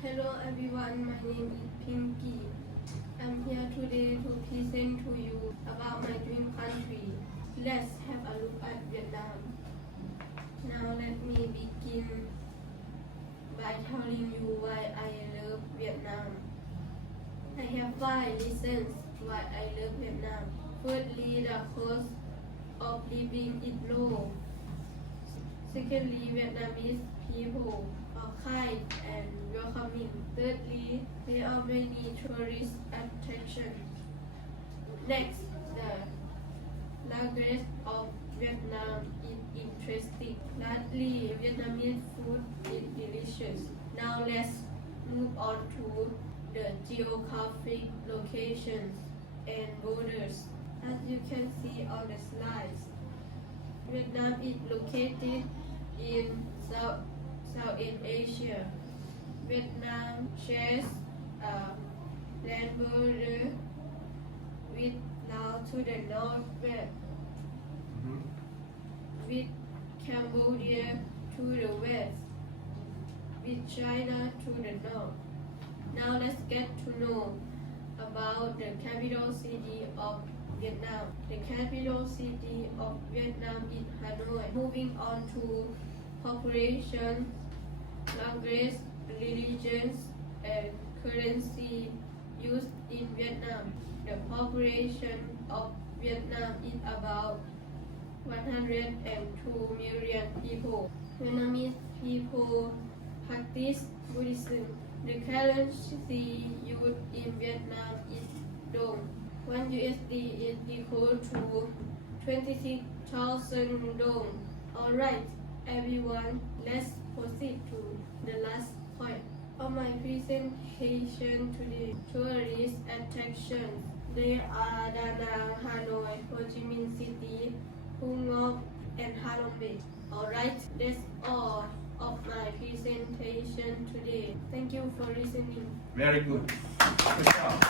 Hello everyone, my name is Pinky. I'm here today to present to you about my dream country. Let's have a look at Vietnam. Now let me begin by telling you why I love Vietnam. I have 5 reasons why I love Vietnam. Firstly, the cost of living is low. Secondly, Vietnamese people are kind and welcoming. Thirdly, there are many tourist attractions. Next, the language of Vietnam is interesting. Lastly, Vietnamese food is delicious. Now let's move on to the geographic locations and borders. As you can see on the slides, Vietnam is located in Southeast Asia. Vietnam shares a land border with Laos to the northwest, with Cambodia to the west, with China to the north. Now let's get to know about the capital city of Vietnam. The capital city of Vietnam is Hanoi. Moving on to population, language, religions, and currency used in Vietnam. The population of Vietnam is about 102 million people. Vietnamese people practice Buddhism. The currency used in Vietnam is dong. 1 USD is equal to 26,000 dong. Alright, everyone, let's proceed to the last point of my presentation today. Tourist attractions. They are Da Nang, Hanoi, Ho Chi Minh City, Hung Ngok, and Ha Long Bay. Alright, that's all of my presentation today. Thank you for listening. Very good. Good job.